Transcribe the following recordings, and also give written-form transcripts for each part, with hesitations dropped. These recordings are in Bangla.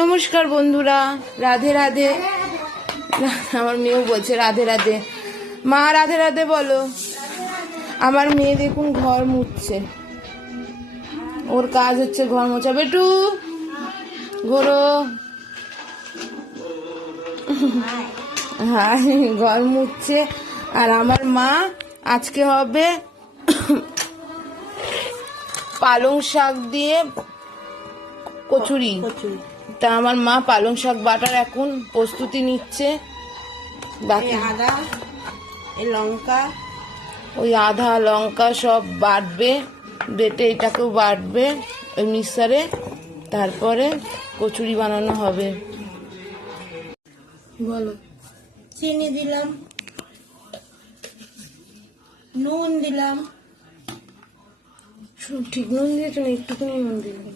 নমস্কার বন্ধুরা, রাধে রাধে। আমার মেয়েও বলছে রাধে রাধে। মা রাধে রাধে বলো। আমার মেয়ে দেখুন ঘর মুছছে, ওর কাজ হচ্ছে ঘর মোছা। বেটু ঘোরো। হ্যাঁ, ঘর মুছছে। আর আমার মা আজকে হবে পালং শাক দিয়ে কচুরি। তা আমার মা পালং শাক বাটার এখন প্রস্তুতি নিচ্ছে। বাকি আদা, লঙ্কা, ওই আদা লঙ্কা সব বাটবে, বেটে এটাকেও বাটবে ওই মিক্সারে, তারপরে কচুরি বানানো হবে। বলো। চিনি দিলাম, নুন দিলাম। ঠিক নুন দিয়েছো না? একটুখানি নুন দিলাম।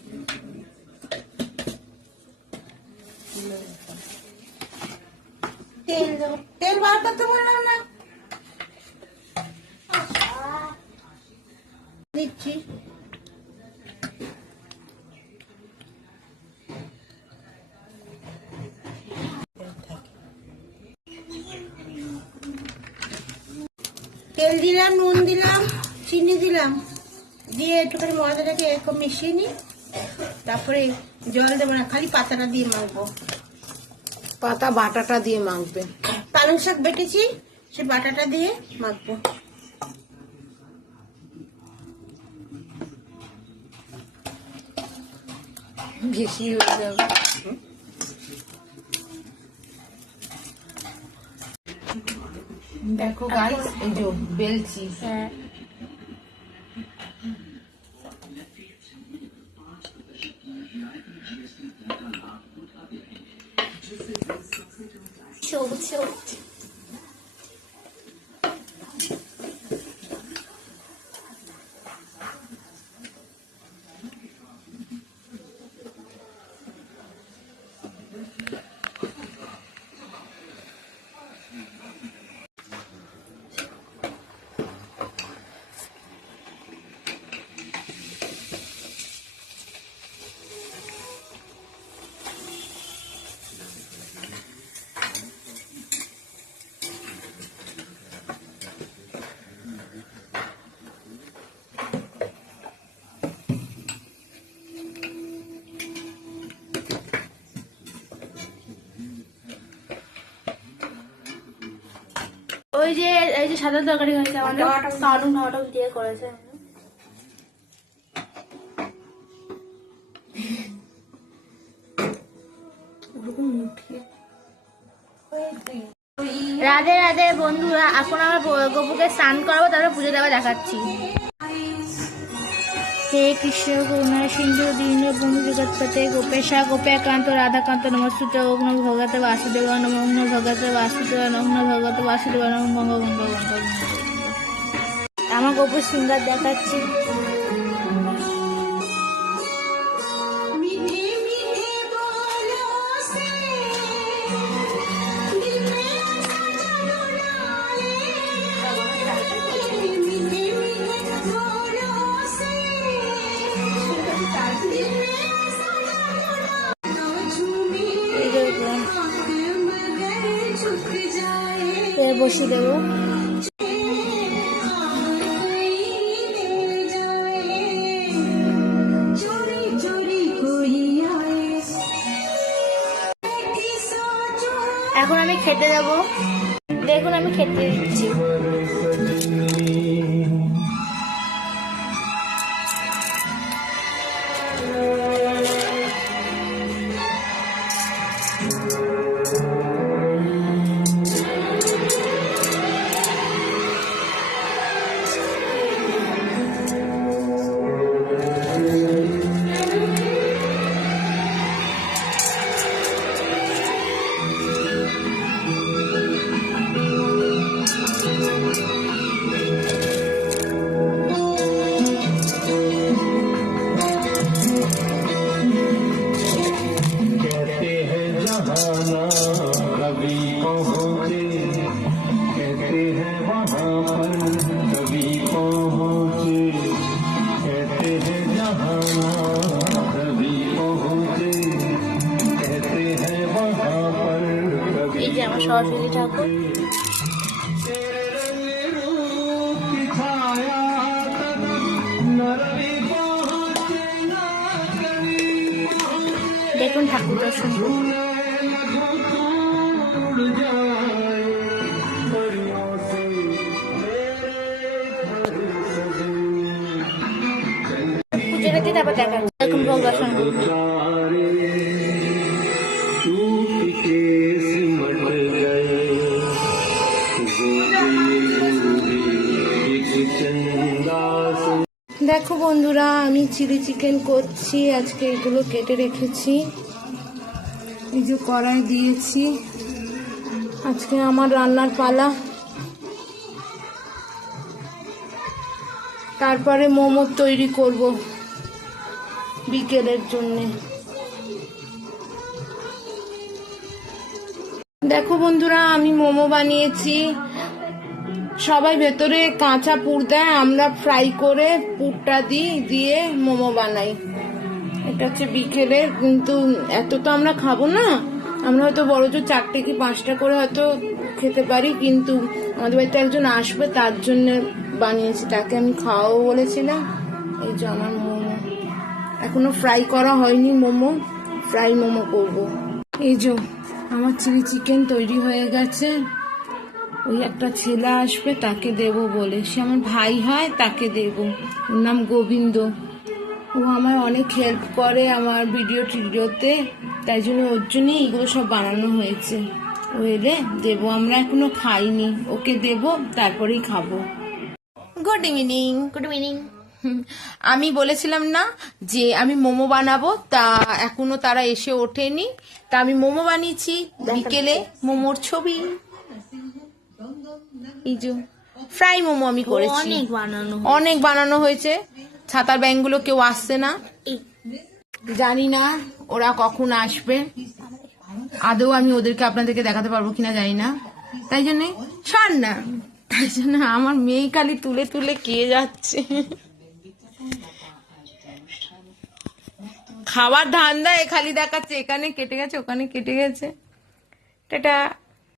তেল দেবো, তেল বার করতে বললাম না, দিচ্ছি। তেল দিলাম, নুন দিলাম, চিনি দিলাম, দিয়ে একটুখানি ময়দাটাকে এরকম মিশিয়ে নিই। তারপরে জল দেবো না, খালি পাতাটা দিয়ে মাখবো। পাতা বাটাটা দিয়ে মাখবে। পালং শাক বেটেছি, সে বাটাটা দিয়ে মাখবো। বেশি হয়ে যাবে। দেখো গাইস, এই যে বেলছি। ওই যে এই যে সাদা তরকারি হয়েছে আমাদের কারণ হটক দিয়ে করেছে। রাধে রাধে বন্ধুরা, এখন আমরা গপুকে স্নান করাবো, তারপরে পুজো দেওয়া দেখাচ্ছি। হে কৃষ্ণ করুণা সিন্ধু দীন বন্ধু জগৎপতে গোপেশা গোপেকান্ত রাধাকান্ত নমস্তুতে ওম নমঃ ভগবতে বাসুদেবায় নমঃ ওম নমঃ ভগবতে বাসুদেবায় নমঃ ওম নমঃ ভগবতে বাসুদেবায় নমঃ গঙ্গা গঙ্গা গঙ্গা গঙ্গা। আমার গপুর সিঙ্গার দেখাচ্ছি। বসে দেবো। এখন আমি খেতে দেবো। দেখুন আমি খেতে দিচ্ছি। সরস্বতী ঠাকুর। দেখুন ঠাকুর দর্শন করুন। পুজোটা দিয়ে তারপর দেখা হচ্ছে। দেখুন ভোগ দর্শন করুন। দেখো বন্ধুরা, আমি চিলি চিকেন করছি আজকে। এগুলো কেটে রেখেছি, এই যে কড়াই দিয়েছি। আজকে আমার রান্নার পালা। তারপরে মোমো তৈরি করব বিকেলের জন্যে। দেখো বন্ধুরা, আমি মোমো বানিয়েছি। সবাই ভেতরে কাঁচা পুর দেয়, আমরা ফ্রাই করে পুরটা দিয়ে মোমো বানাই। এটা হচ্ছে বিকেলে, কিন্তু এত তো আমরা খাবো না। আমরা হয়তো বড়জোর 4টে কি 5টা করে হয়তো খেতে পারি, কিন্তু আমাদের বাড়িতে একজন আসবে তার জন্য বানিয়েছি, তাকে আমি খাওয়াবো বলেছিলাম। এই যে আমার মোমো, এখনো ফ্রাই করা হয়নি মোমো, ফ্রাই মোমো করবো। এই যে আমার চিলি চিকেন তৈরি হয়ে গেছে। ওই একটা ছেলে আসবে, তাকে দেব বলে, সে আমার ভাই হয়, তাকে দেব। ওর নাম গোবিন্দ। ও আমার অনেক হেল্প করে আমার ভিডিওতে, তাই জন্য ওর জন্যই এগুলো সব বানানো হয়েছে। ও এলে দেবো, আমরা এখনো খাইনি, ওকে দেব, তারপরেই খাবো। Good evening. Good evening. আমি বলেছিলাম না যে আমি মোমো বানাবো, তা এখনো তারা এসে ওঠেনি। তা আমি মোমো বানিয়েছি বিকেলে, মোমোর ছবি। এই যে ফ্রাই মোমো আমি করেছি, অনেক বানানো হয়েছে। ছাতার ব্যাঙগুলো কেউ আসছে না, জানি না ওরা কখন আসবে। আদৌ আমি ওদেরকে আপনাদেরকে দেখাতে পারবো কিনা জানি না, তাই জন্য ছাড় না। তাই জন্য আমার মেয়ে খালি তুলে তুলে কে যাচ্ছে। খাবার ধান্দা খালি দেখাচ্ছে, এখানে কেটে গেছে, ওখানে কেটে গেছে। টাটা।